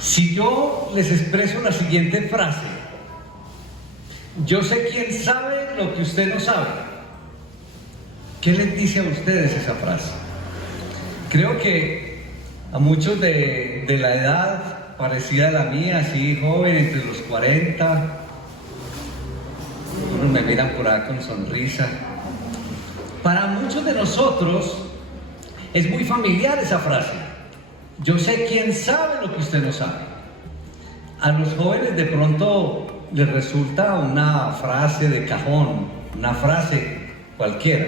Si yo les expreso la siguiente frase: yo sé quién sabe lo que usted no sabe, ¿qué les dice a ustedes esa frase? Creo que a muchos de la edad parecida a la mía, así joven, entre los 40, unos me miran por acá con sonrisa. Para muchos de nosotros es muy familiar esa frase: yo sé quién sabe lo que usted no sabe. A los jóvenes de pronto les resulta una frase de cajón, una frase cualquiera.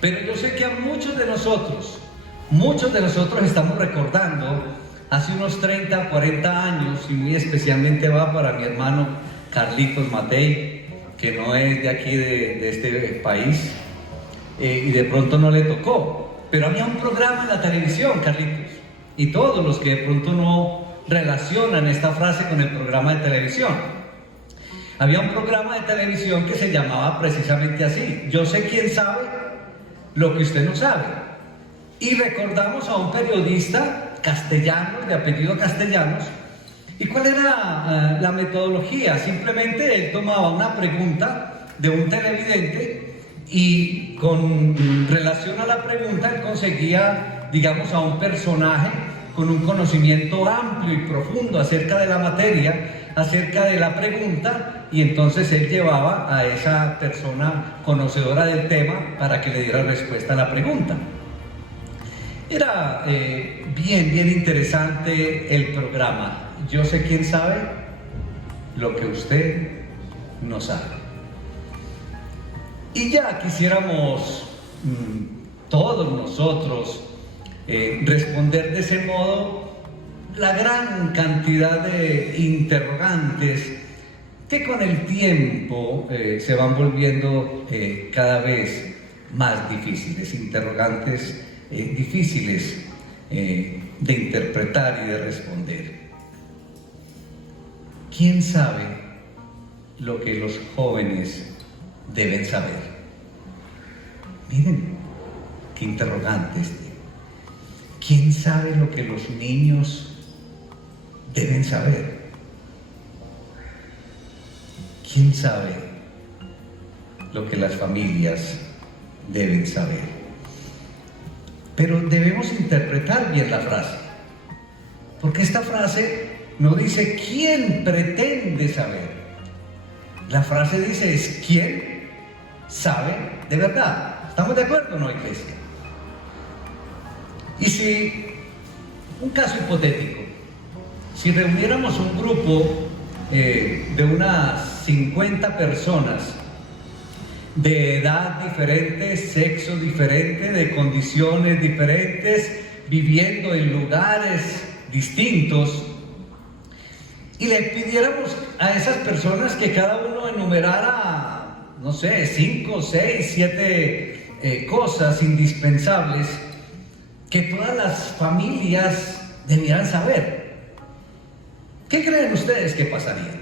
Pero yo sé que a muchos de nosotros estamos recordando hace unos 30, 40 años, y muy especialmente va para mi hermano Carlitos Matei, que no es de aquí de este país, y de pronto no le tocó. Pero había un programa en la televisión, Carlitos, y todos los que de pronto no relacionan esta frase con el programa de televisión. Había un programa de televisión que se llamaba precisamente así: yo sé quién sabe lo que usted no sabe. Y recordamos a un periodista castellano, de apellido Castellanos. ¿Y cuál era la metodología? Simplemente él tomaba una pregunta de un televidente y con relación a la pregunta él conseguía, digamos, a un personaje con un conocimiento amplio y profundo acerca de la materia, acerca de la pregunta, y entonces él llevaba a esa persona conocedora del tema para que le diera respuesta a la pregunta. Era bien interesante el programa. Yo sé quién sabe lo que usted no sabe. Y ya quisiéramos todos nosotros responder de ese modo la gran cantidad de interrogantes que con el tiempo se van volviendo cada vez más difíciles, interrogantes difíciles de interpretar y de responder. ¿Quién sabe lo que los jóvenes deben saber? Miren, qué interrogante este. ¿Quién sabe lo que los niños deben saber? ¿Quién sabe lo que las familias deben saber? Pero debemos interpretar bien la frase, porque esta frase no dice quién pretende saber. La frase dice es quién sabe de verdad. ¿Estamos de acuerdo o no, iglesia? Y si, un caso hipotético, si reuniéramos un grupo de unas 50 personas de edad diferente, sexo diferente, de condiciones diferentes, viviendo en lugares distintos, y le pidiéramos a esas personas que cada uno enumerara, no sé, 5, 6, 7 cosas indispensables que todas las familias debieran saber, ¿qué creen ustedes que pasaría?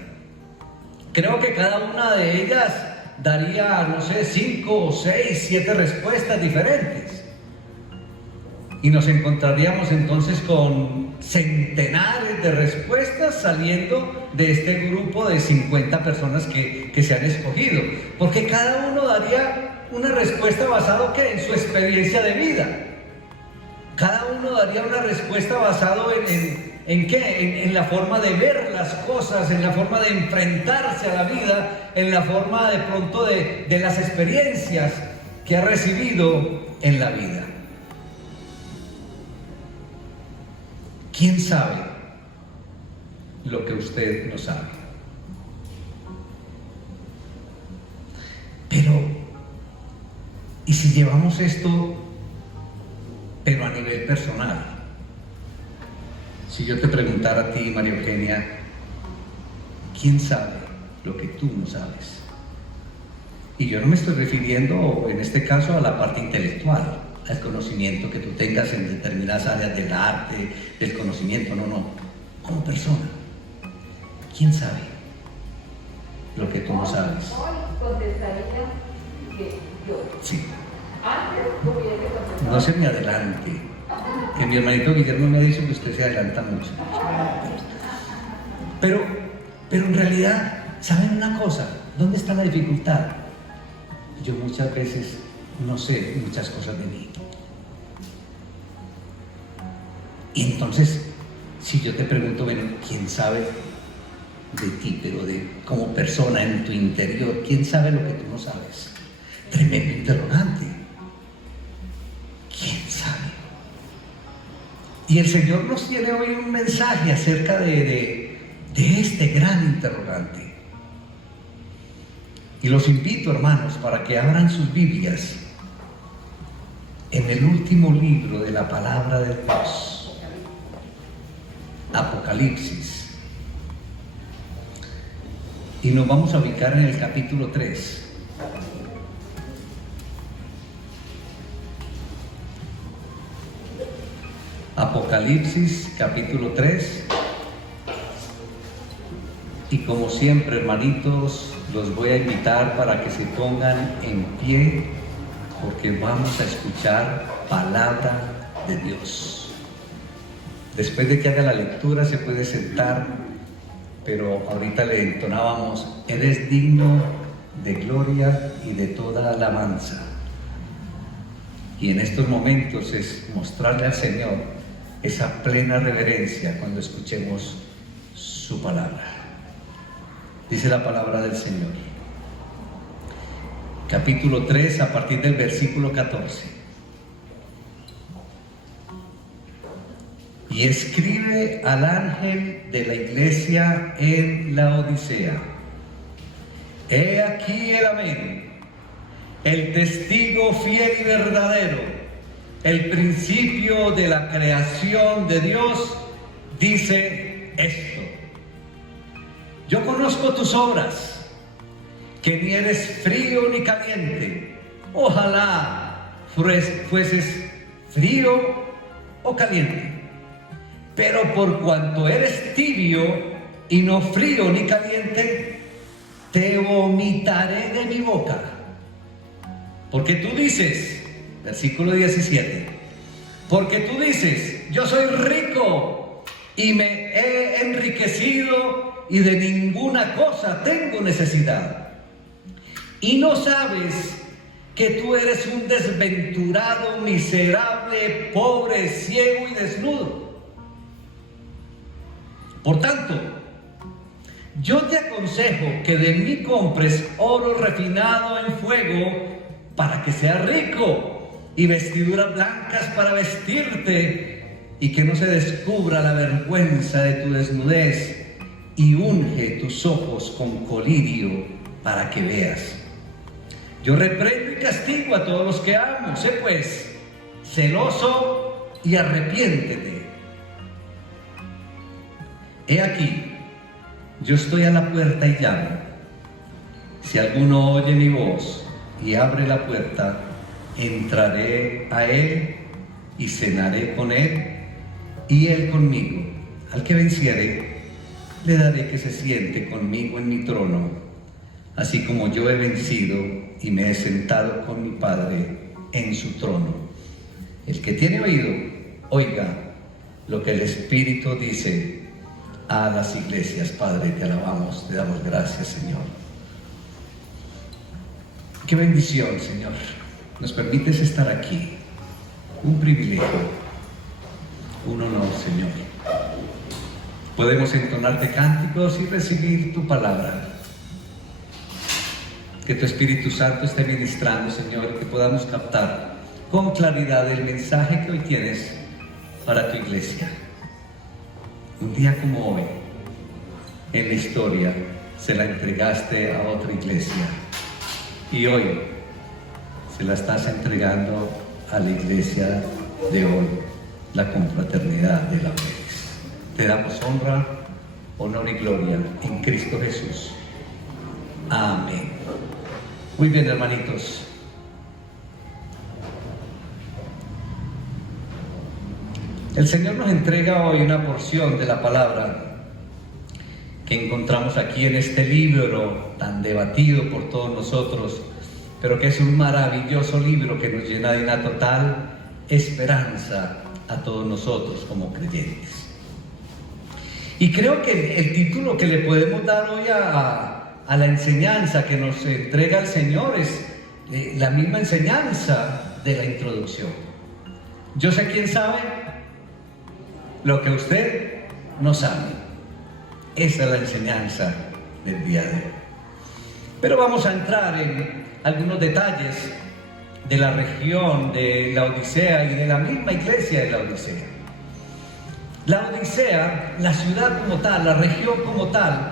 Creo que cada una de ellas daría, no sé, 5, 6, 7 respuestas diferentes. Y nos encontraríamos entonces con centenares de respuestas saliendo de este grupo de 50 personas que se han escogido. Porque cada uno daría una respuesta basada en su experiencia de vida. Cada uno daría una respuesta basada ¿en qué? En la forma de ver las cosas, en la forma de enfrentarse a la vida, en la forma de pronto de las experiencias que ha recibido en la vida. ¿Quién sabe lo que usted no sabe? Pero, ¿y si llevamos esto, pero a nivel personal? Si yo te preguntara a ti, María Eugenia, ¿quién sabe lo que tú no sabes? Y yo no me estoy refiriendo en este caso a la parte intelectual, al conocimiento que tú tengas en determinadas áreas del arte, del conocimiento, no, como persona. ¿Quién sabe lo que tú no sabes? Hoy contestaría que yo. Sí. Antes hubiese contestado. No se me adelante. Que mi hermanito Guillermo me ha dicho que usted se adelanta mucho. Pero en realidad, ¿saben una cosa? ¿Dónde está la dificultad? Yo muchas veces no sé muchas cosas de mí. Y entonces, si yo te pregunto, bueno, ¿quién sabe de ti, pero como persona en tu interior? ¿Quién sabe lo que tú no sabes? Tremendo interrogante. ¿Quién sabe? Y el Señor nos tiene hoy un mensaje acerca de este gran interrogante. Y los invito, hermanos, para que abran sus Biblias en el último libro de la palabra de Dios, Apocalipsis. Y nos vamos a ubicar en el capítulo 3. Apocalipsis, capítulo 3. Y como siempre, hermanitos, los voy a invitar para que se pongan en pie, porque vamos a escuchar palabra de Dios. Después de que haga la lectura se puede sentar, pero ahorita le entonábamos: eres digno de gloria y de toda alabanza. Y en estos momentos es mostrarle al Señor esa plena reverencia cuando escuchemos su palabra. Dice la palabra del Señor, capítulo 3, a partir del versículo 14. Y escribe al ángel de la iglesia en la Odisea: he aquí el amén, el testigo fiel y verdadero, el principio de la creación de Dios, dice esto: yo conozco tus obras, que ni eres frío ni caliente. Ojalá fueses frío o caliente. Pero por cuanto eres tibio y no frío ni caliente, te vomitaré de mi boca. Porque tú dices, versículo 17, porque tú dices: yo soy rico y me he enriquecido y de ninguna cosa tengo necesidad. Y no sabes que tú eres un desventurado, miserable, pobre, ciego y desnudo. Por tanto, yo te aconsejo que de mí compres oro refinado en fuego para que seas rico, y vestiduras blancas para vestirte, y que no se descubra la vergüenza de tu desnudez, y unge tus ojos con colirio para que veas. Yo reprendo y castigo a todos los que amo. Sé pues celoso y arrepiéntete. He aquí, yo estoy a la puerta y llamo. Si alguno oye mi voz y abre la puerta, entraré a él y cenaré con él y él conmigo. Al que venciere, le daré que se siente conmigo en mi trono, así como yo he vencido y me he sentado con mi Padre en su trono. El que tiene oído, oiga lo que el Espíritu dice a las iglesias. Padre, te alabamos, te damos gracias, Señor. Qué bendición, Señor. Nos permites estar aquí. Un privilegio, un honor, Señor. Podemos entonarte cánticos y recibir tu palabra. Que tu Espíritu Santo esté ministrando, Señor, que podamos captar con claridad el mensaje que hoy tienes para tu iglesia. Un día como hoy, en la historia, se la entregaste a otra iglesia, y hoy se la estás entregando a la iglesia de hoy, la confraternidad de la fe. Te damos honra, honor y gloria en Cristo Jesús. Amén. Muy bien, hermanitos. El Señor nos entrega hoy una porción de la palabra que encontramos aquí en este libro tan debatido por todos nosotros, pero que es un maravilloso libro que nos llena de una total esperanza a todos nosotros como creyentes. Y creo que el título que le podemos dar hoy a la enseñanza que nos entrega el Señor es la misma enseñanza de la introducción. Yo sé quién sabe lo que usted no sabe. Esa es la enseñanza del día de hoy. Pero vamos a entrar en algunos detalles de la región de la Odisea y de la misma iglesia de la Odisea. La Odisea, la ciudad como tal, la región como tal,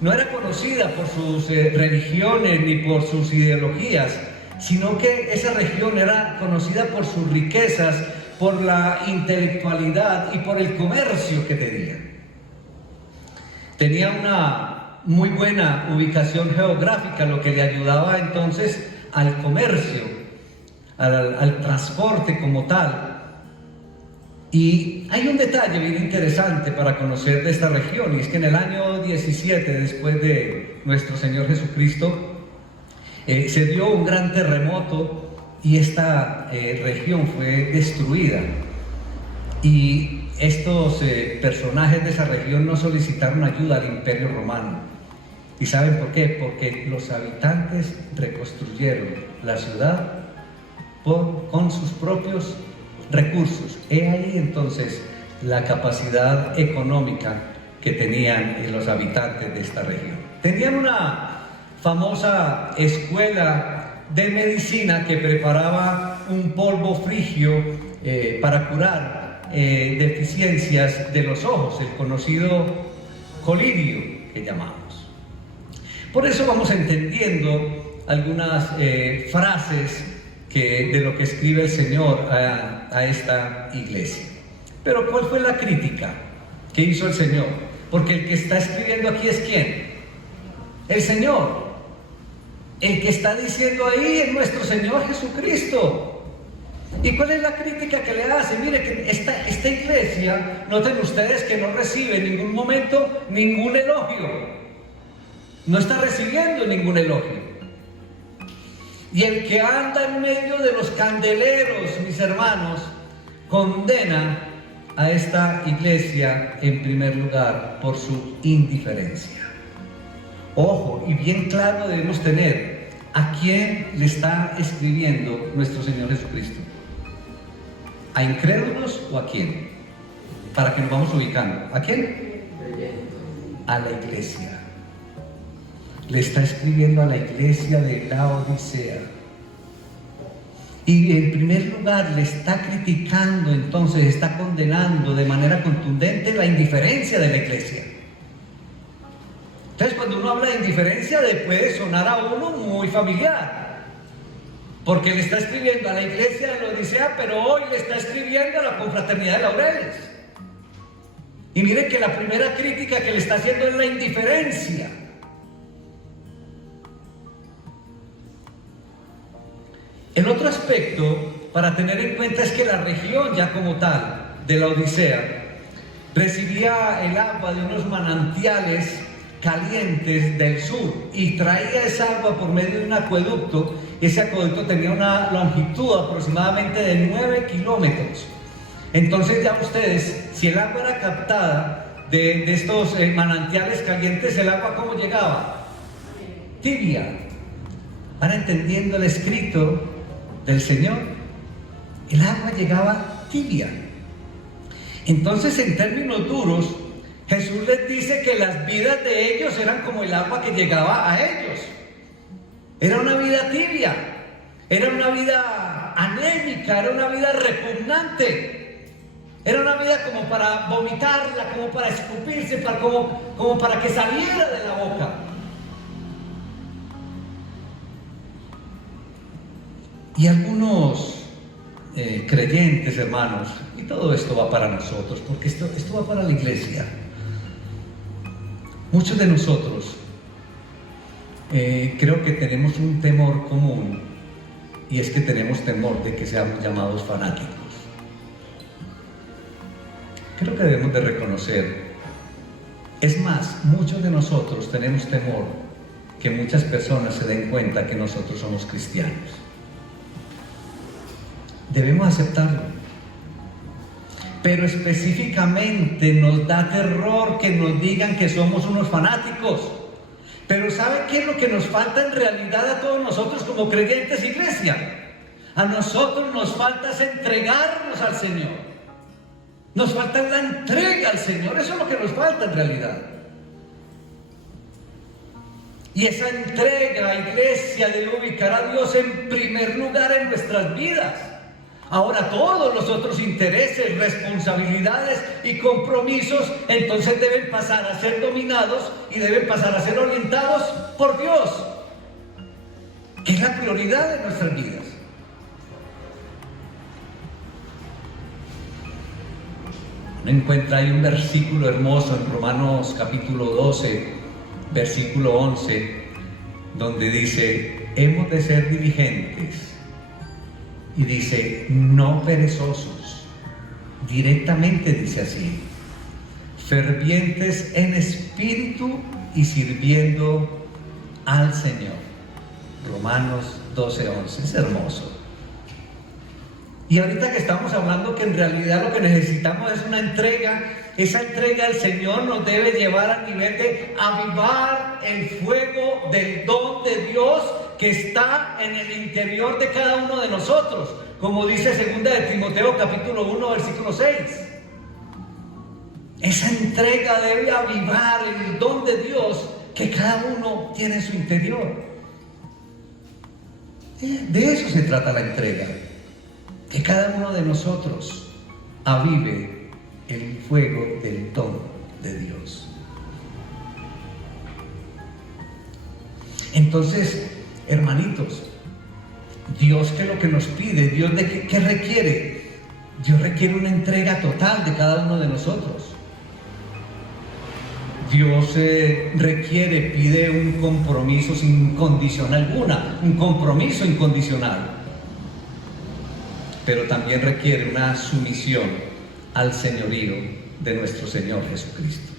no era conocida por sus religiones ni por sus ideologías, sino que esa región era conocida por sus riquezas, por la intelectualidad y por el comercio que tenían. Tenía una muy buena ubicación geográfica, lo que le ayudaba entonces al comercio, al transporte como tal. Y hay un detalle bien interesante para conocer de esta región, y es que en el año 17 después de nuestro Señor Jesucristo se dio un gran terremoto y esta región fue destruida. Y estos personajes de esa región no solicitaron ayuda al Imperio Romano. ¿Y saben por qué? Porque los habitantes reconstruyeron la ciudad con sus propios recursos. He ahí entonces la capacidad económica que tenían los habitantes de esta región. Tenían una famosa escuela de medicina que preparaba un polvo frigio para curar deficiencias de los ojos, el conocido colirio que llamamos. Por eso vamos entendiendo algunas frases de lo que escribe el Señor a esta iglesia. Pero ¿cuál fue la crítica que hizo el Señor? Porque el que está escribiendo aquí es ¿quién? El Señor. El que está diciendo ahí es nuestro Señor Jesucristo. ¿Y cuál es la crítica que le hace? Mire que esta iglesia, noten ustedes que no recibe en ningún momento ningún elogio. No está recibiendo ningún elogio. Y el que anda en medio de los candeleros, mis hermanos, condena a esta iglesia en primer lugar por su indiferencia. Ojo, y bien claro debemos tener a quién le está escribiendo nuestro Señor Jesucristo. ¿A incrédulos o a quién? Para que nos vamos ubicando. ¿A quién? A la iglesia. Le está escribiendo a la iglesia de la Odisea. Y en primer lugar le está criticando, entonces está condenando de manera contundente la indiferencia de la iglesia. Entonces cuando uno habla de indiferencia le puede sonar a uno muy familiar, porque le está escribiendo a la iglesia de la Odisea, pero hoy le está escribiendo a la confraternidad de Laureles. Y mire que la primera crítica que le está haciendo es la indiferencia. El otro aspecto para tener en cuenta es que la región ya como tal de la Odisea recibía el agua de unos manantiales calientes del sur y traía esa agua por medio de un acueducto. Ese acueducto tenía una longitud aproximadamente de 9 kilómetros. Entonces ya ustedes, si el agua era captada de estos manantiales calientes, ¿el agua cómo llegaba? Tibia. ¿Van entendiendo el escrito del Señor? El agua llegaba tibia. Entonces, en términos duros, Jesús les dice que las vidas de ellos eran como el agua que llegaba a ellos. Era una vida tibia, era una vida anémica, era una vida repugnante, era una vida como para vomitarla, como para escupirse, como para que saliera de la boca. Y algunos creyentes, hermanos, y todo esto va para nosotros, porque esto va para la iglesia. Muchos de nosotros creo que tenemos un temor común, y es que tenemos temor de que seamos llamados fanáticos. Creo que debemos de reconocer, es más, muchos de nosotros tenemos temor que muchas personas se den cuenta que nosotros somos cristianos. Debemos aceptarlo. pero específicamente nos da terror que nos digan que somos unos fanáticos. Pero ¿sabe qué es lo que nos falta en realidad a todos nosotros como creyentes, iglesia? A nosotros nos falta es entregarnos al Señor. Nos falta la entrega al Señor. Eso es lo que nos falta en realidad. Y esa entrega, iglesia, debe ubicar a Dios en primer lugar en nuestras vidas. Ahora todos los otros intereses, responsabilidades y compromisos entonces deben pasar a ser dominados y deben pasar a ser orientados por Dios, que es la prioridad de nuestras vidas. Uno encuentra ahí un versículo hermoso en Romanos capítulo 12, versículo 11, donde dice: hemos de ser diligentes. Y dice: no perezosos. Directamente dice así: fervientes en espíritu y sirviendo al Señor. Romanos 12:11. Es hermoso. Y ahorita que estamos hablando que en realidad lo que necesitamos es una entrega, esa entrega al Señor nos debe llevar al nivel de avivar el fuego del don de Dios que está en el interior de cada uno de nosotros, como dice 2 de Timoteo capítulo 1 versículo 6. Esa entrega debe avivar el don de Dios que cada uno tiene en su interior. De eso se trata la entrega, que cada uno de nosotros avive el fuego del don de Dios. Entonces, hermanitos, Dios, ¿qué es lo que nos pide? Dios, ¿de qué requiere? Dios requiere una entrega total de cada uno de nosotros. Dios pide un compromiso sin condición alguna, un compromiso incondicional. Pero también requiere una sumisión al señorío de nuestro Señor Jesucristo.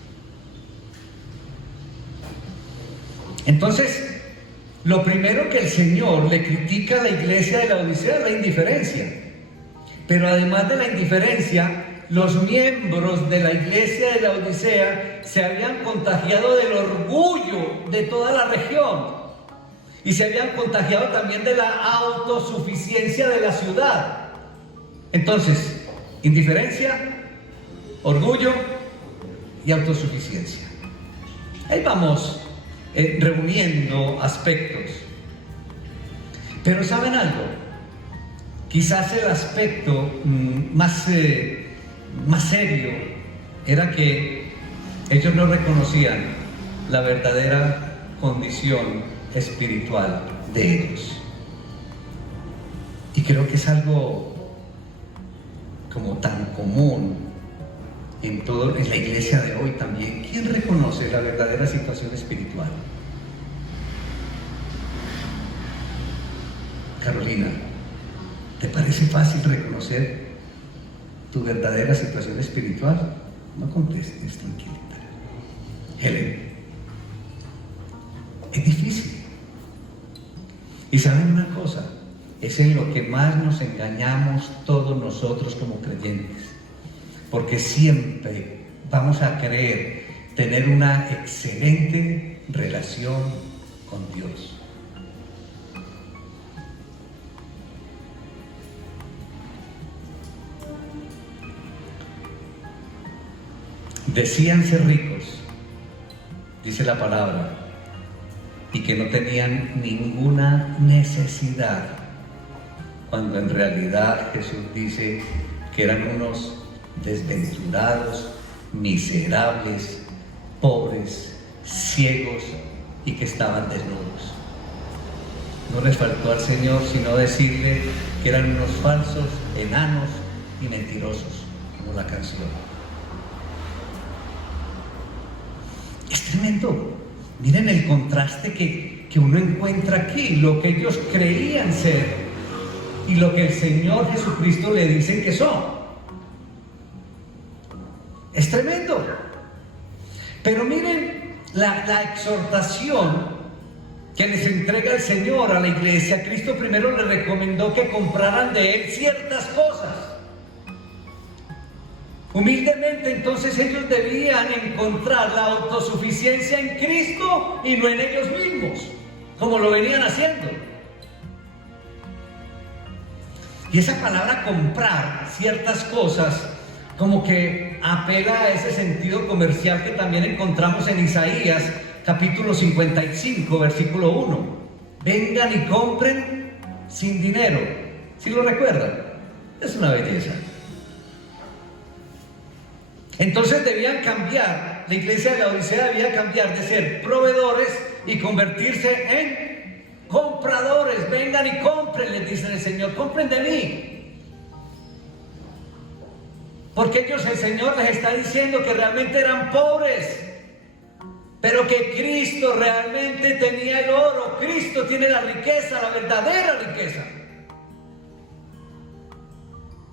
Entonces, lo primero que el Señor le critica a la iglesia de la Odisea es la indiferencia. Pero además de la indiferencia, los miembros de la iglesia de la Odisea se habían contagiado del orgullo de toda la región y se habían contagiado también de la autosuficiencia de la ciudad. Entonces, indiferencia, orgullo y autosuficiencia. Ahí vamos reuniendo aspectos. Pero ¿saben algo? Quizás el aspecto más serio era que ellos no reconocían la verdadera condición espiritual de ellos. Y creo que es algo como tan común en la iglesia de hoy también. ¿Quién reconoce la verdadera situación espiritual? Carolina, ¿te parece fácil reconocer tu verdadera situación espiritual? No contestes, tranquilita. Helen, es difícil. Y saben una cosa, es en lo que más nos engañamos todos nosotros como creyentes, porque siempre vamos a querer tener una excelente relación con Dios. Decían ser ricos, dice la palabra, y que no tenían ninguna necesidad, cuando en realidad Jesús dice que eran unos desventurados, miserables, pobres, ciegos y que estaban desnudos. No les faltó al Señor sino decirle que eran unos falsos, enanos y mentirosos, como la canción. Es tremendo. Miren el contraste que uno encuentra aquí, lo que ellos creían ser y lo que el Señor Jesucristo le dice que son. Es tremendo. Pero miren la exhortación que les entrega el Señor a la iglesia. Cristo primero les recomendó que compraran de Él ciertas cosas. Humildemente, entonces ellos debían encontrar la autosuficiencia en Cristo y no en ellos mismos, como lo venían haciendo. Y esa palabra comprar ciertas cosas como que apela a ese sentido comercial que también encontramos en Isaías capítulo 55 versículo 1. Vengan y compren sin dinero. ¿Sí lo recuerdan? Es una belleza. Entonces debían cambiar, la iglesia de la Odisea debía cambiar de ser proveedores y convertirse en compradores. Vengan y compren, les dice el Señor, compren de mí. Porque ellos, el Señor les está diciendo que realmente eran pobres, pero que Cristo realmente tenía el oro. Cristo tiene la riqueza, la verdadera riqueza.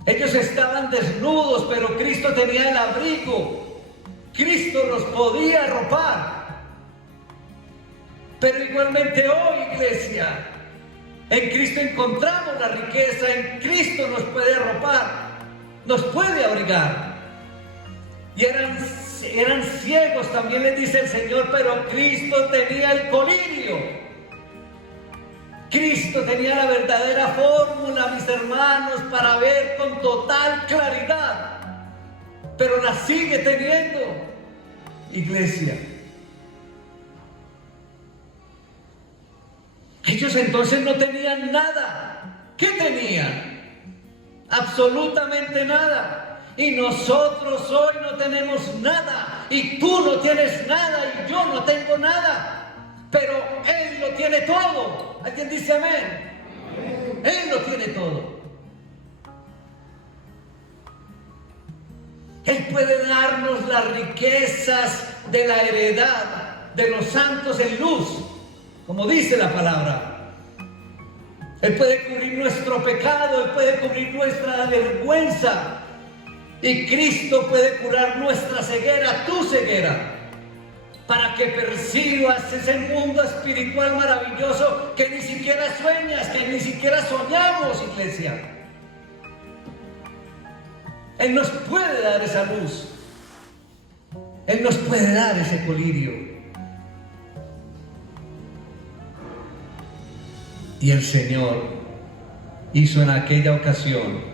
Ellos estaban desnudos, pero Cristo tenía el abrigo. Cristo los podía arropar. Pero igualmente hoy, iglesia, en Cristo encontramos la riqueza, en Cristo nos puede arropar, nos puede abrigar. Y eran ciegos, también les dice el Señor, pero Cristo tenía el colirio. Cristo tenía la verdadera fórmula, mis hermanos, para ver con total claridad, pero la sigue teniendo, iglesia. Ellos entonces no tenían nada. ¿Qué tenían? Absolutamente nada. Y nosotros hoy no tenemos nada, y tú no tienes nada, y yo no tengo nada. Pero Él lo tiene todo. ¿Alguien dice amén? Él lo tiene todo. Él puede darnos las riquezas de la heredad de los santos en luz, como dice la palabra. Él puede cubrir nuestro pecado, Él puede cubrir nuestra vergüenza. Y Cristo puede curar nuestra ceguera, tu ceguera, para que percibas ese mundo espiritual maravilloso que ni siquiera sueñas, que ni siquiera soñamos, iglesia. Él nos puede dar esa luz. Él nos puede dar ese colirio. Y el Señor hizo en aquella ocasión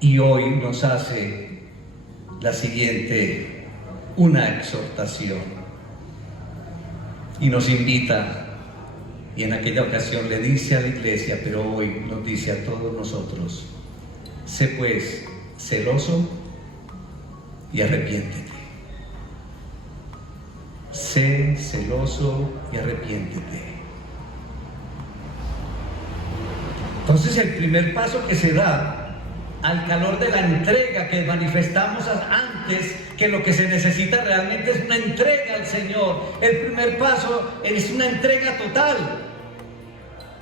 y hoy nos hace la siguiente, una exhortación, y nos invita, y en aquella ocasión le dice a la iglesia, pero hoy nos dice a todos nosotros: sé pues celoso y arrepiéntete. Sé celoso y arrepiéntete. Entonces el primer paso que se da al calor de la entrega que manifestamos antes, que lo que se necesita realmente es una entrega al Señor. El primer paso es una entrega total,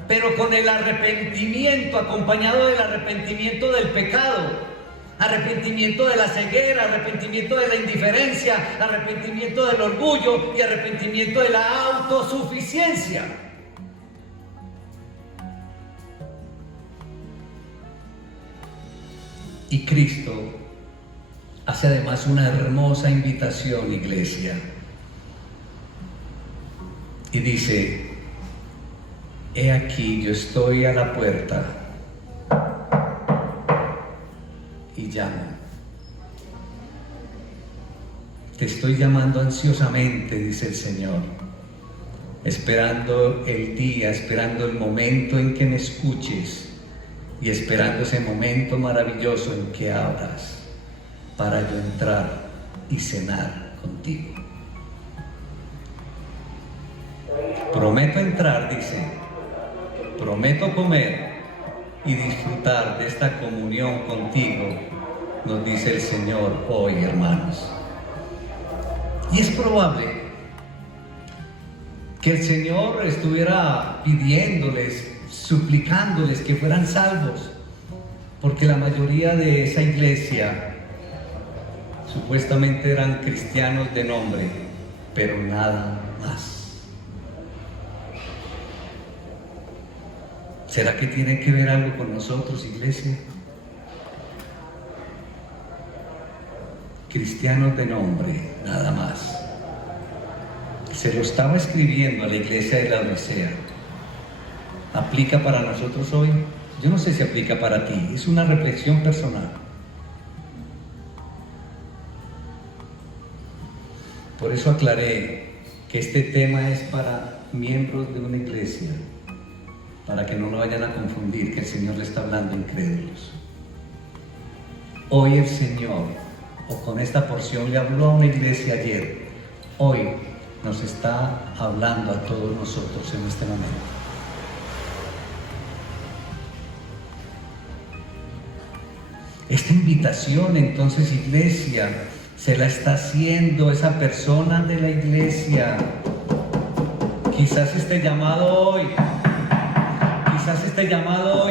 pero con el arrepentimiento, acompañado del arrepentimiento del pecado, arrepentimiento de la ceguera, arrepentimiento de la indiferencia, arrepentimiento del orgullo y arrepentimiento de la autosuficiencia. Y Cristo hace además una hermosa invitación, iglesia, y dice: he aquí, yo estoy a la puerta y llamo. Te estoy llamando ansiosamente, dice el Señor, esperando el día, esperando el momento en que me escuches y esperando ese momento maravilloso en que abras para yo entrar y cenar contigo. Prometo entrar, dice, prometo comer y disfrutar de esta comunión contigo, nos dice el Señor hoy, hermanos. Y es probable que el Señor estuviera pidiéndoles, suplicándoles que fueran salvos, porque la mayoría de esa iglesia supuestamente eran cristianos de nombre, pero nada más. ¿Será que tiene que ver algo con nosotros, iglesia? cristianos de nombre, nada más. Se lo estaba escribiendo a la iglesia de Laodicea. ¿Aplica para nosotros hoy? Yo no sé si aplica para ti, es una reflexión personal. Por eso aclaré que este tema es para miembros de una iglesia, para que no lo vayan a confundir, que el Señor le está hablando a incrédulos. Hoy el Señor, o con esta porción le habló a una iglesia ayer, hoy nos está hablando a todos nosotros en este momento. Esta invitación, entonces, iglesia, se la está haciendo esa persona de la iglesia. Quizás este llamado hoy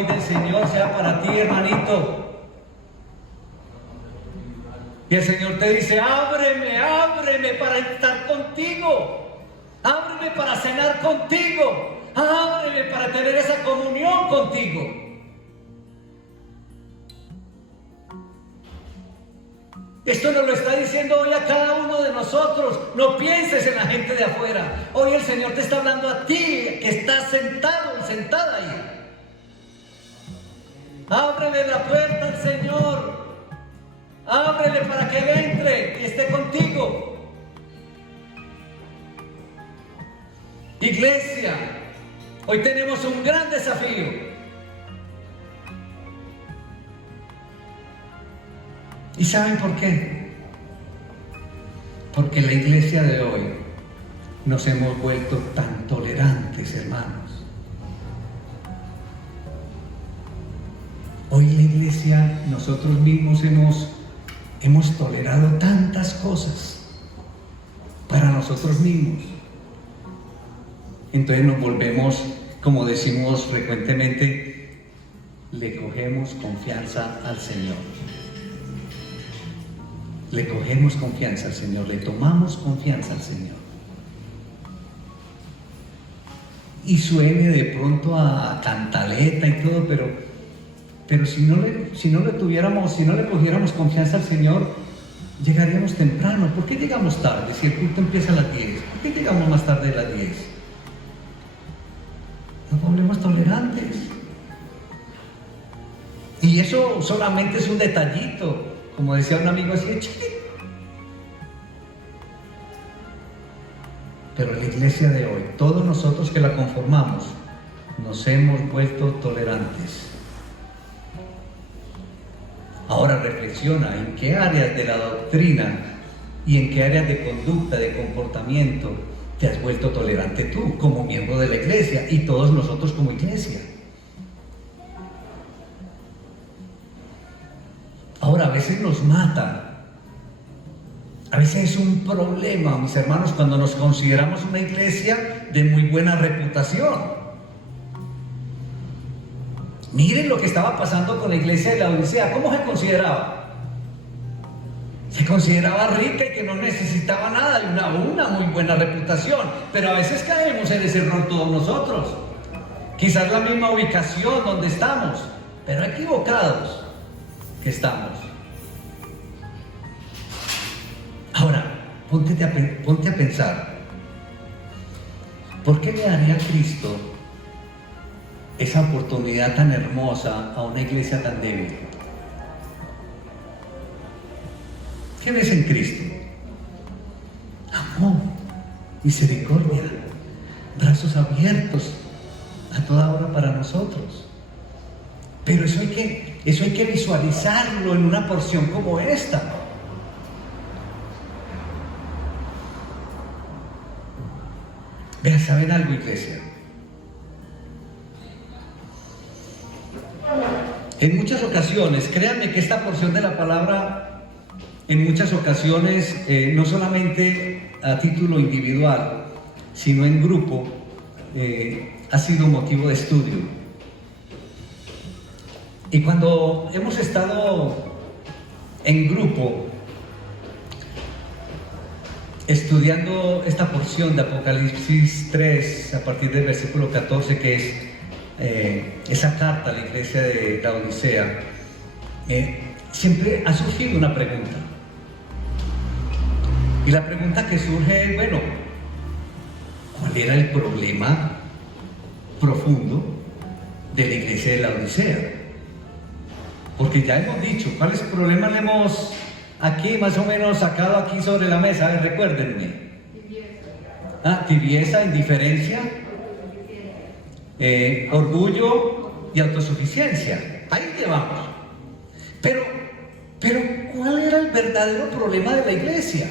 del Señor sea para ti, hermanito. Y el Señor te dice: ábreme para estar contigo, ábreme para cenar contigo, ábreme para tener esa comunión contigo. Esto nos lo está diciendo hoy a cada uno de nosotros. No pienses en la gente de afuera. Hoy el Señor te está hablando a ti, que estás sentado o sentada ahí. Ábrele la puerta al Señor. Ábrele para que Él entre y esté contigo. Iglesia, hoy tenemos un gran desafío. ¿Y saben por qué? Porque la iglesia de hoy nos hemos vuelto tan tolerantes, hermanos. Hoy la iglesia, nosotros mismos hemos tolerado tantas cosas para nosotros mismos. Entonces nos volvemos, como decimos frecuentemente, le cogemos confianza al Señor. Le cogemos confianza al Señor, le tomamos confianza al Señor. Y suene de pronto a cantaleta y todo, pero si no le cogiéramos confianza al Señor, llegaríamos temprano. ¿Por qué llegamos tarde si el culto empieza a las 10? ¿Por qué llegamos más tarde de las 10? Nos volvemos tolerantes. Y eso solamente es un detallito. Como decía un amigo así, pero la iglesia de hoy, todos nosotros que la conformamos, nos hemos vuelto tolerantes. Ahora reflexiona en qué áreas de la doctrina y en qué áreas de conducta, de comportamiento te has vuelto tolerante tú como miembro de la iglesia y todos nosotros como iglesia. Ahora, a veces nos mata, a veces es un problema, mis hermanos, cuando nos consideramos una iglesia de muy buena reputación. Miren lo que estaba pasando con la iglesia de Laodicea. ¿Cómo se consideraba? Se consideraba rica y que no necesitaba nada, y una muy buena reputación. Pero a veces caemos en ese error todos nosotros. Quizás la misma ubicación donde estamos, pero equivocados que estamos. Ahora, ponte a pensar, ¿por qué le daría Cristo esa oportunidad tan hermosa a una iglesia tan débil? ¿Qué ves en Cristo? Amor, misericordia, brazos abiertos a toda hora para nosotros. Pero eso hay que visualizarlo en una porción como esta. Vean, ¿saben algo, iglesia? En muchas ocasiones, créanme que esta porción de la palabra, en muchas ocasiones, no solamente a título individual, sino en grupo, ha sido motivo de estudio. Y cuando hemos estado en grupo estudiando esta porción de Apocalipsis 3 a partir del versículo 14, que es esa carta a la iglesia de Laodicea, siempre ha surgido una pregunta. Y la pregunta que surge es, bueno, ¿cuál era el problema profundo de la iglesia de la Odisea? Porque ya hemos dicho, ¿cuáles problemas le hemos aquí más o menos sacado aquí sobre la mesa? A ver, recuérdenme. Tibieza, indiferencia, orgullo y autosuficiencia. Ahí llevamos. Pero, ¿cuál era el verdadero problema de la iglesia?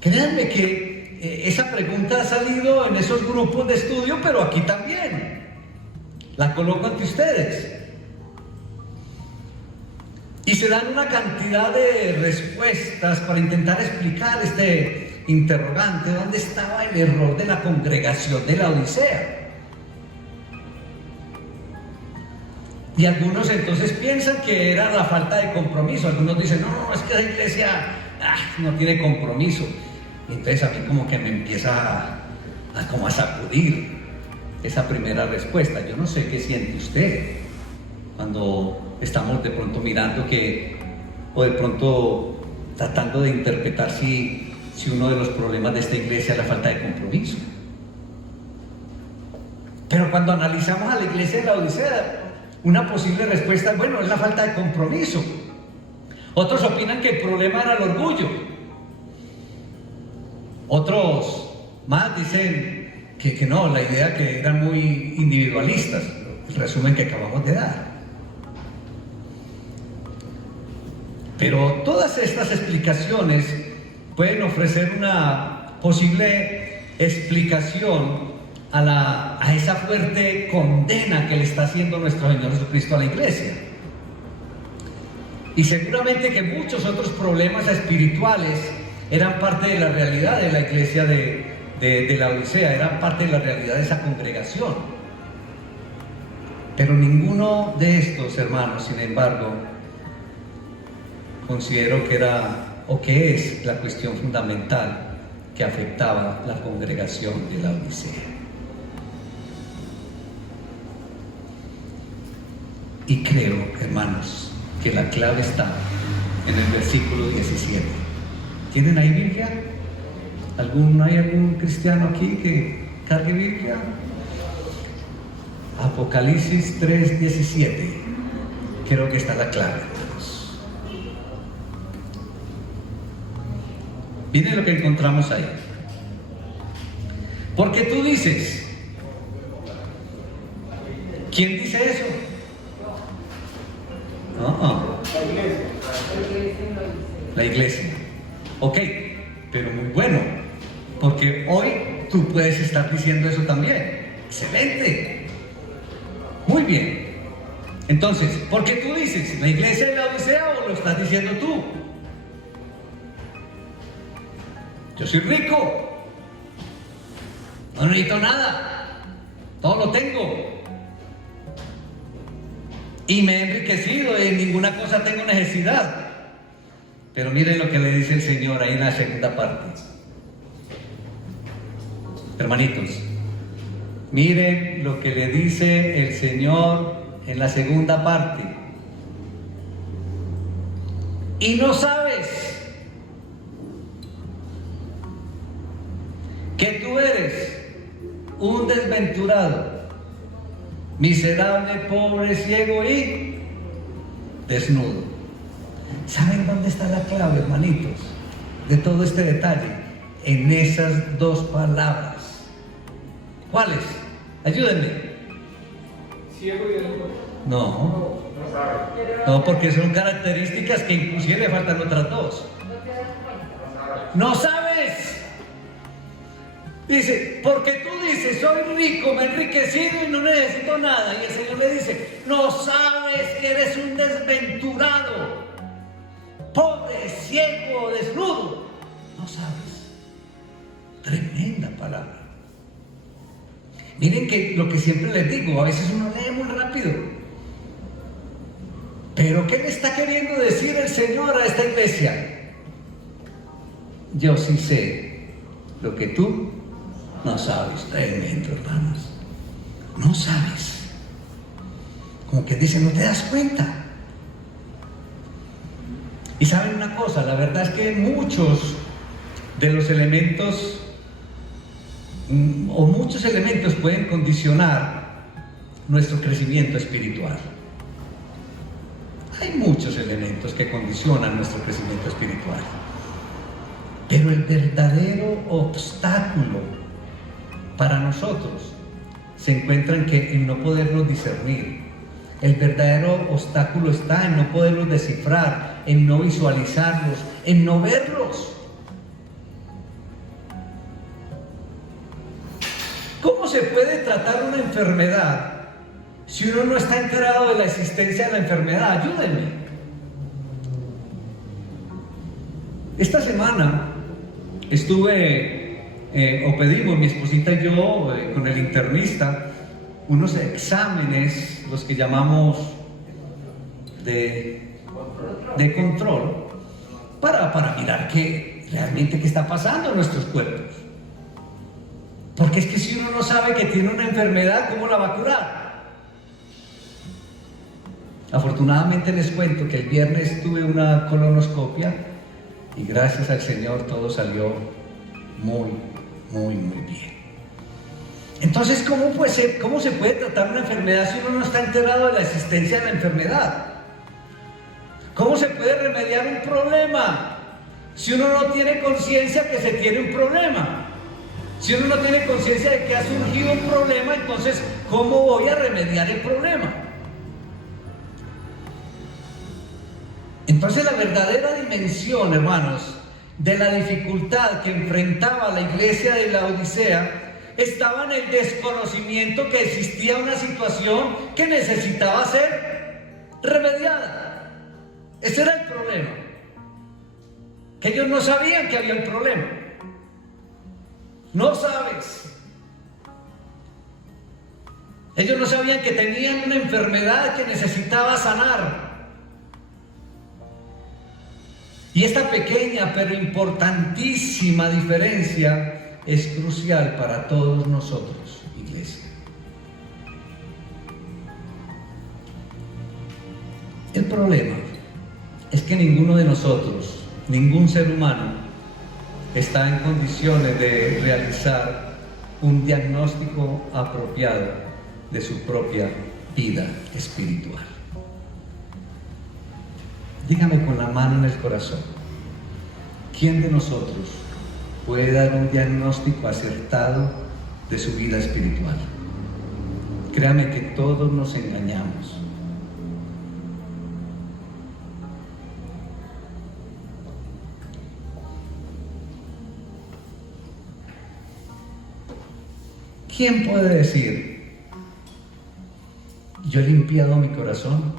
Créanme que esa pregunta ha salido en esos grupos de estudio, pero aquí también. La coloco ante ustedes. Y se dan una cantidad de respuestas para intentar explicar este interrogante: ¿dónde estaba el error de la congregación de la Odisea? Y algunos entonces piensan que era la falta de compromiso. Algunos dicen, no, es que la iglesia no tiene compromiso. Y entonces a mí como que me empieza a sacudir esa primera respuesta. Yo no sé qué siente usted cuando estamos de pronto mirando o de pronto tratando de interpretar si uno de los problemas de esta iglesia es la falta de compromiso. Pero cuando analizamos a la iglesia de la Odisea, una posible respuesta es, bueno, es la falta de compromiso. Otros opinan que el problema era el orgullo. Otros más dicen que no, la idea que eran muy individualistas, el resumen que acabamos de dar. Pero todas estas explicaciones pueden ofrecer una posible explicación a esa fuerte condena que le está haciendo nuestro Señor Jesucristo a la iglesia. Y seguramente que muchos otros problemas espirituales eran parte de la realidad de la iglesia de la Odisea, eran parte de la realidad de esa congregación. Pero ninguno de estos, hermanos, sin embargo, considero que era o que es la cuestión fundamental que afectaba la congregación de la Odisea. Y creo, hermanos, que la clave está en el versículo 17. ¿Tienen ahí Biblia? ¿Hay algún cristiano aquí que cargue Biblia? Apocalipsis 3:17. Creo que está la clave, hermanos. Miren lo que encontramos ahí. Porque tú dices, ¿quién dice eso? No. La iglesia. Ok, pero muy bueno, porque hoy tú puedes estar diciendo eso también. Excelente. Muy bien. Entonces, ¿por qué tú dices la iglesia de la Odisea o lo estás diciendo tú? Yo soy rico, no necesito nada, todo lo tengo. Y me he enriquecido, y en ninguna cosa tengo necesidad. Pero miren lo que le dice el Señor ahí en la segunda parte. Hermanitos, miren lo que le dice el Señor en la segunda parte. Y no sabes que tú eres un desventurado, miserable, pobre, ciego y desnudo. ¿Saben dónde está la clave, hermanitos, de todo este detalle? En esas dos palabras. ¿Cuáles? Ayúdenme. Ciego y desnudo. No, porque son características que inclusive le faltan otras dos. No sabes. Dice, porque tú dices, soy rico, me he enriquecido y no necesito nada. Y el Señor le dice, no sabes que eres un desventurado, pobre, ciego, desnudo. No sabes. Tremenda palabra. Miren que lo que siempre les digo, a veces uno lee muy rápido. Pero ¿qué le está queriendo decir el Señor a esta iglesia? Yo sí sé lo que tú no sabes. Tremendo, hermanos. No sabes. Como que dice, no te das cuenta. Y saben una cosa, la verdad es que muchos de los elementos, o muchos elementos pueden condicionar nuestro crecimiento espiritual. Hay muchos elementos que condicionan nuestro crecimiento espiritual. Pero el verdadero obstáculo para nosotros se encuentra en no poderlos discernir. El verdadero obstáculo está en no poderlos descifrar, en no visualizarlos, en no verlos. ¿Cómo se puede tratar una enfermedad si uno no está enterado de la existencia de la enfermedad? Ayúdenme. Esta semana pedimos mi esposita y yo con el internista unos exámenes, los que llamamos de control, para mirar realmente qué está pasando en nuestros cuerpos. Porque es que si uno no sabe que tiene una enfermedad, ¿cómo la va a curar? Afortunadamente les cuento que el viernes tuve una colonoscopia y gracias al Señor todo salió muy bien. Entonces, ¿cómo se puede tratar una enfermedad si uno no está enterado de la existencia de la enfermedad? ¿Cómo se puede remediar un problema si uno no tiene conciencia que se tiene un problema? Si uno no tiene conciencia de que ha surgido un problema, entonces, ¿cómo voy a remediar el problema? Entonces, la verdadera dimensión, hermanos, de la dificultad que enfrentaba la iglesia de la Odisea estaba en el desconocimiento que existía una situación que necesitaba ser remediada. Ese era el problema. Que ellos no sabían que había un problema. No sabes. Ellos no sabían que tenían una enfermedad que necesitaba sanar. Y esta pequeña pero importantísima diferencia es crucial para todos nosotros, iglesia. El problema es que ninguno de nosotros, ningún ser humano, está en condiciones de realizar un diagnóstico apropiado de su propia vida espiritual. Dígame con la mano en el corazón, ¿quién de nosotros puede dar un diagnóstico acertado de su vida espiritual? Créame que todos nos engañamos. ¿Quién puede decir, yo he limpiado mi corazón?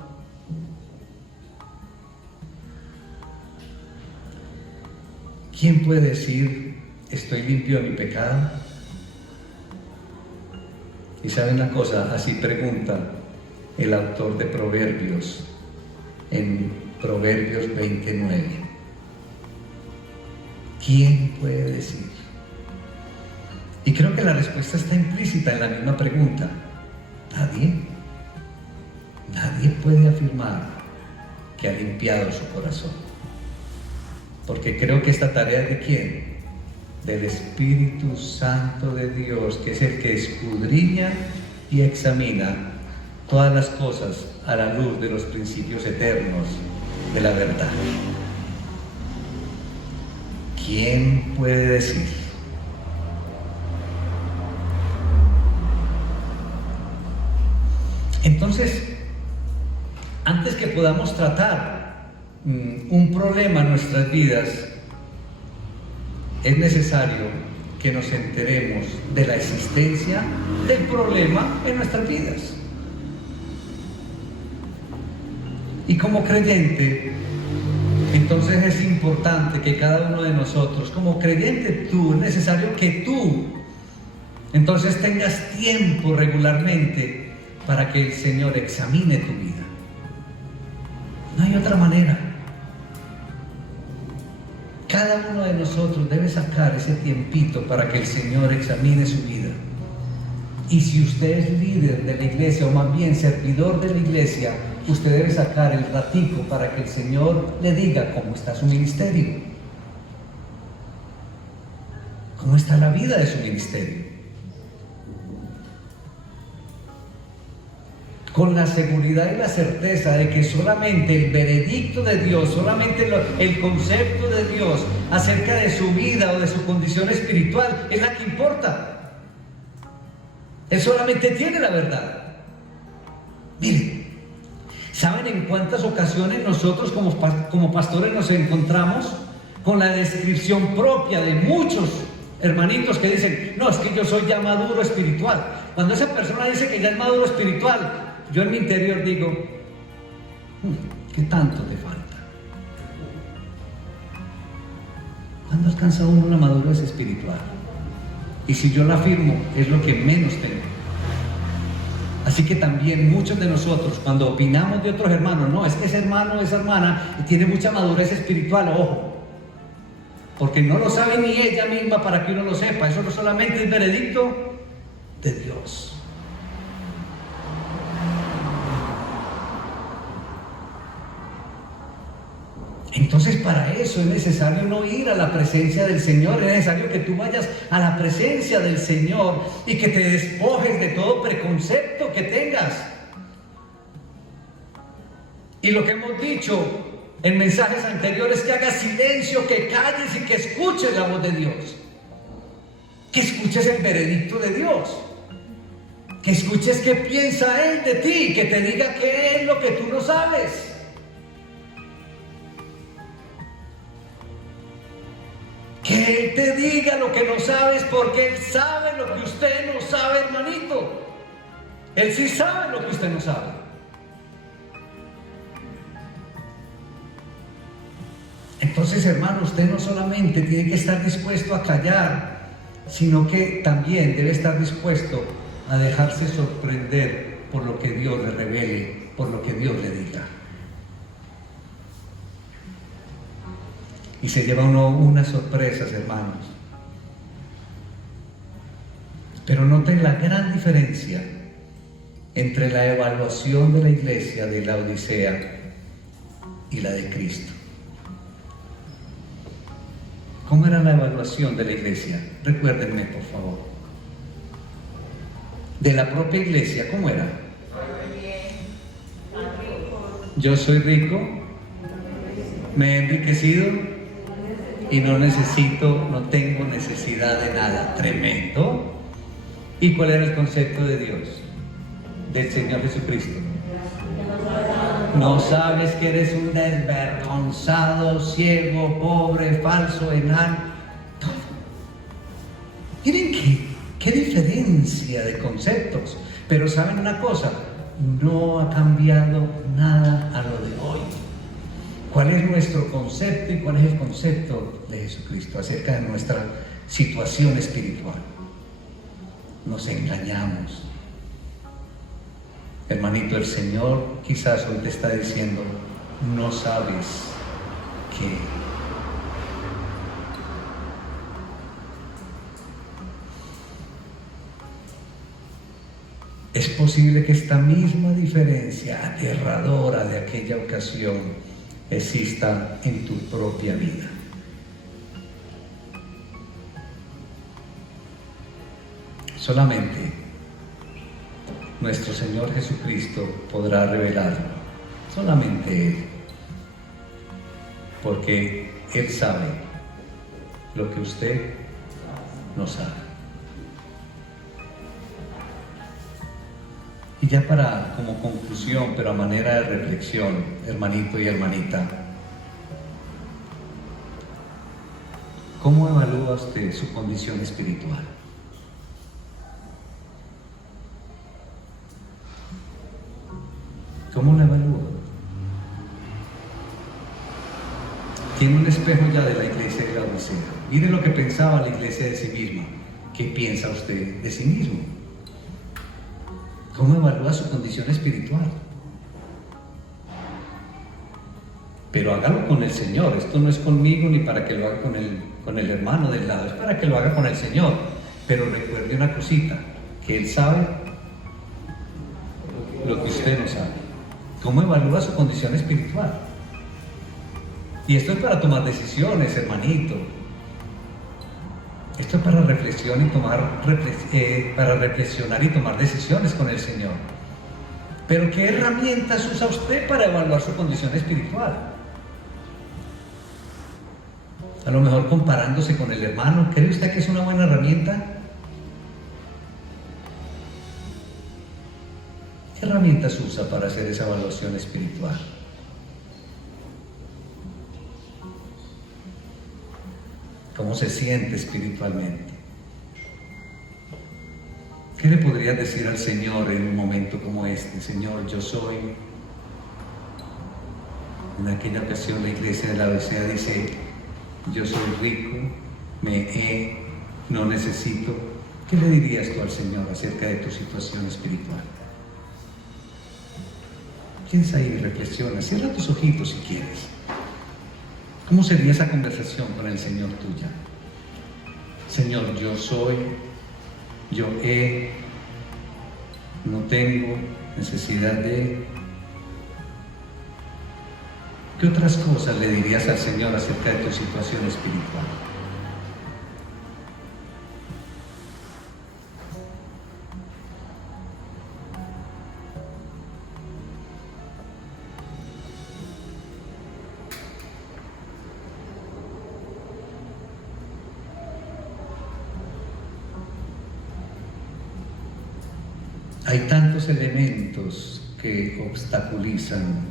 ¿Quién puede decir, estoy limpio de mi pecado? Y saben una cosa, así pregunta el autor de Proverbios en Proverbios 29. ¿Quién puede decir? Y creo que la respuesta está implícita en la misma pregunta. Nadie. Nadie puede afirmar que ha limpiado su corazón. Porque creo que esta tarea es de ¿quién? Del Espíritu Santo de Dios, que es el que escudriña y examina todas las cosas a la luz de los principios eternos de la verdad. ¿Quién puede decir? Entonces, antes que podamos tratar un problema en nuestras vidas, es necesario que nos enteremos de la existencia del problema en nuestras vidas. Y como creyente, entonces es importante que cada uno de nosotros, como creyente tú, es necesario que tú, entonces tengas tiempo regularmente para que el Señor examine tu vida. No hay otra manera. Cada uno de nosotros debe sacar ese tiempito para que el Señor examine su vida. Y si usted es líder de la iglesia, o más bien servidor de la iglesia, usted debe sacar el ratico para que el Señor le diga cómo está su ministerio. ¿Cómo está la vida de su ministerio? Con la seguridad y la certeza de que solamente el veredicto de Dios, solamente el concepto de Dios acerca de su vida o de su condición espiritual es la que importa. Él solamente tiene la verdad. Miren, ¿saben en cuántas ocasiones nosotros como pastores nos encontramos con la descripción propia de muchos hermanitos que dicen, no, es que yo soy ya maduro espiritual? Cuando esa persona dice que ya es maduro espiritual, yo en mi interior digo, ¿qué tanto te falta? ¿Cuándo alcanza uno la madurez espiritual? Y si yo la afirmo, es lo que menos tengo. Así que también muchos de nosotros, cuando opinamos de otros hermanos, no, es que ese hermano o esa hermana tiene mucha madurez espiritual, ojo, porque no lo sabe ni ella misma para que uno lo sepa. Eso no solamente es veredicto de Dios. Entonces, para eso es necesario no ir a la presencia del Señor. Es necesario que tú vayas a la presencia del Señor y que te despojes de todo preconcepto que tengas. Y lo que hemos dicho en mensajes anteriores, que hagas silencio, que calles y que escuches la voz de Dios, que escuches el veredicto de Dios, que escuches qué piensa Él de ti, que te diga qué es lo que tú no sabes. Que Él te diga lo que no sabes, porque Él sabe lo que usted no sabe, hermanito. Él sí sabe lo que usted no sabe. Entonces, hermano, usted no solamente tiene que estar dispuesto a callar, sino que también debe estar dispuesto a dejarse sorprender por lo que Dios le revele, por lo que Dios le diga. Y se lleva uno unas sorpresas, hermanos. Pero noten la gran diferencia entre la evaluación de la iglesia de la Odisea y la de Cristo. ¿Cómo era la evaluación de la iglesia? Recuérdenme, por favor. De la propia iglesia, ¿cómo era? Yo soy rico, me he enriquecido y no tengo necesidad de nada. Tremendo. ¿Y cuál era el concepto de Dios? Del Señor Jesucristo. No sabes que eres un desvergonzado, ciego, pobre, falso, enano. Miren qué diferencia de conceptos. Pero ¿saben una cosa? No ha cambiado nada a lo de hoy. ¿Cuál es nuestro concepto y cuál es el concepto de Jesucristo acerca de nuestra situación espiritual? Nos engañamos. Hermanito, el Señor quizás hoy te está diciendo, no sabes qué. Es posible que esta misma diferencia aterradora de aquella ocasión exista en tu propia vida. Solamente nuestro Señor Jesucristo podrá revelarlo. Solamente Él. Porque Él sabe lo que usted no sabe. Y ya como conclusión, pero a manera de reflexión, hermanito y hermanita, ¿cómo evalúa usted su condición espiritual? ¿Cómo la evalúa? Tiene un espejo ya de la iglesia de la Odisea. Mire lo que pensaba la iglesia de sí misma. ¿Qué piensa usted de sí mismo? ¿Cómo evalúa su condición espiritual? Pero hágalo con el Señor. Esto no es conmigo ni para que lo haga con el hermano del lado. Es para que lo haga con el Señor. Pero recuerde una cosita, que Él sabe lo que usted no sabe. ¿Cómo evalúa su condición espiritual? Y esto es para tomar decisiones, hermanito. Esto es para reflexión y para reflexionar y tomar decisiones con el Señor. Pero ¿qué herramientas usa usted para evaluar su condición espiritual? A lo mejor comparándose con el hermano, ¿cree usted que es una buena herramienta? ¿Qué herramientas usa para hacer esa evaluación espiritual? ¿Cómo se siente espiritualmente? ¿Qué le podrías decir al Señor en un momento como este? Señor, yo soy. En aquella ocasión la iglesia de la Odisea dice, yo soy rico, no necesito. ¿Qué le dirías tú al Señor acerca de tu situación espiritual? Piensa ahí y reflexiona, cierra tus ojitos si quieres. ¿Cómo sería esa conversación con el Señor tuya? Señor, yo soy, no tengo necesidad de... ¿Qué otras cosas le dirías al Señor acerca de tu situación espiritual? Hay tantos elementos que obstaculizan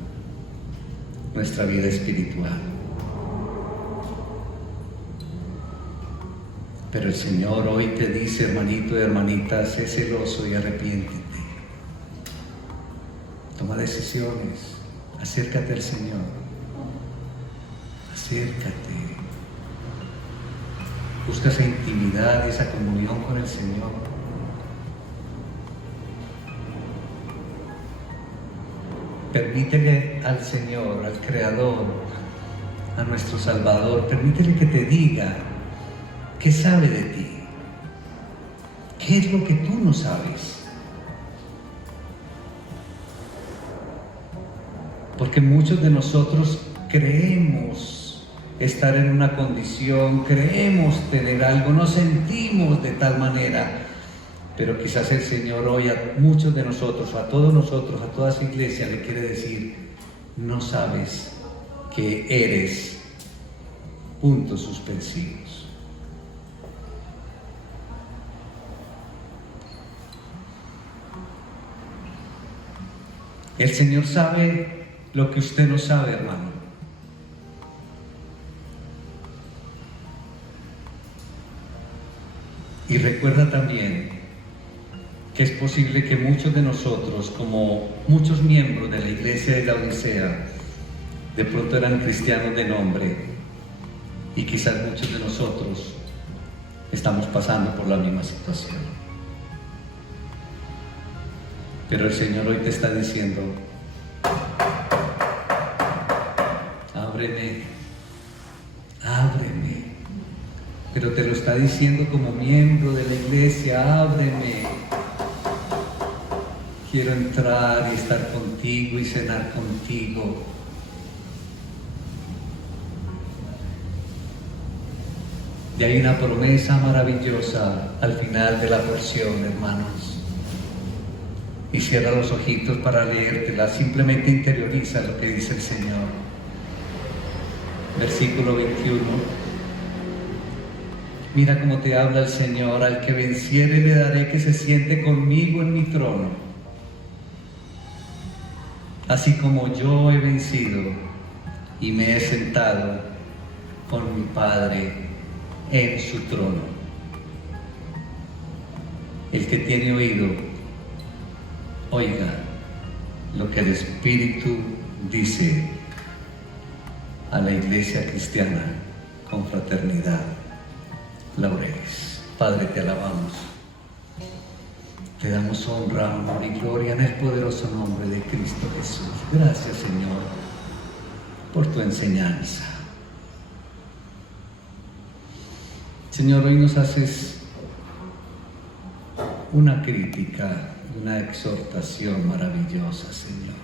nuestra vida espiritual. Pero el Señor hoy te dice, hermanito y hermanita, sé celoso y arrepiéntete. Toma decisiones, acércate al Señor, acércate. Busca esa intimidad, esa comunión con el Señor. Permítele al Señor, al Creador, a nuestro Salvador, permítele que te diga qué sabe de ti, qué es lo que tú no sabes. Porque muchos de nosotros creemos estar en una condición, creemos tener algo, nos sentimos de tal manera. Pero quizás el Señor hoy a muchos de nosotros, a todos nosotros, a toda su iglesia le quiere decir, no sabes que eres puntos suspensivos. El Señor sabe lo que usted no sabe, hermano. Y recuerda también que es posible que muchos de nosotros, como muchos miembros de la iglesia de la Odisea, de pronto eran cristianos de nombre, y quizás muchos de nosotros estamos pasando por la misma situación. Pero el Señor hoy te está diciendo, ábreme, ábreme. Pero te lo está diciendo como miembro de la iglesia, ábreme. Quiero entrar y estar contigo y cenar contigo. Y hay una promesa maravillosa al final de la porción, hermanos. Y cierra los ojitos para leértela, simplemente interioriza lo que dice el Señor. Versículo 21. Mira cómo te habla el Señor, al que venciere le daré que se siente conmigo en mi trono. Así como yo he vencido y me he sentado con mi Padre en su trono. El que tiene oído, oiga lo que el Espíritu dice a la iglesia cristiana con Fraternidad Laureles. Padre, te alabamos. Te damos honra, honor y gloria en el poderoso nombre de Cristo Jesús. Gracias, Señor, por tu enseñanza. Señor, hoy nos haces una crítica, una exhortación maravillosa, Señor.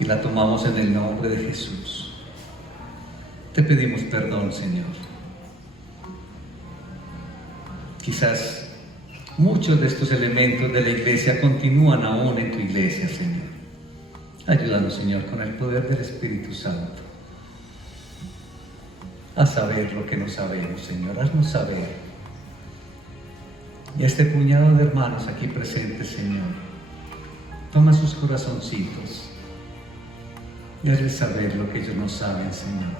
Y la tomamos en el nombre de Jesús. Te pedimos perdón, Señor. Quizás muchos de estos elementos de la iglesia continúan aún en tu iglesia, Señor. Ayúdanos, Señor, con el poder del Espíritu Santo a saber lo que no sabemos, Señor. Haznos saber. Y a este puñado de hermanos aquí presentes, Señor, toma sus corazoncitos y hazles saber lo que ellos no saben, Señor.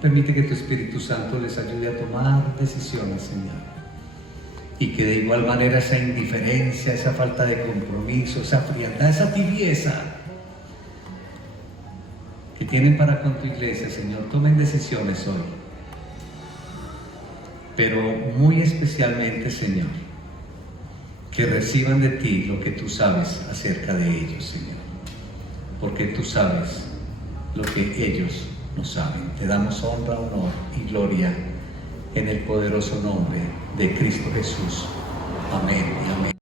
Permite que tu Espíritu Santo les ayude a tomar decisiones, Señor. Y que de igual manera esa indiferencia, esa falta de compromiso, esa frialdad, esa tibieza que tienen para con tu iglesia, Señor, tomen decisiones hoy. Pero muy especialmente, Señor, que reciban de ti lo que tú sabes acerca de ellos, Señor. Porque tú sabes lo que ellos no saben. Te damos honra, honor y gloria en el poderoso nombre de Cristo Jesús. Amén y amén.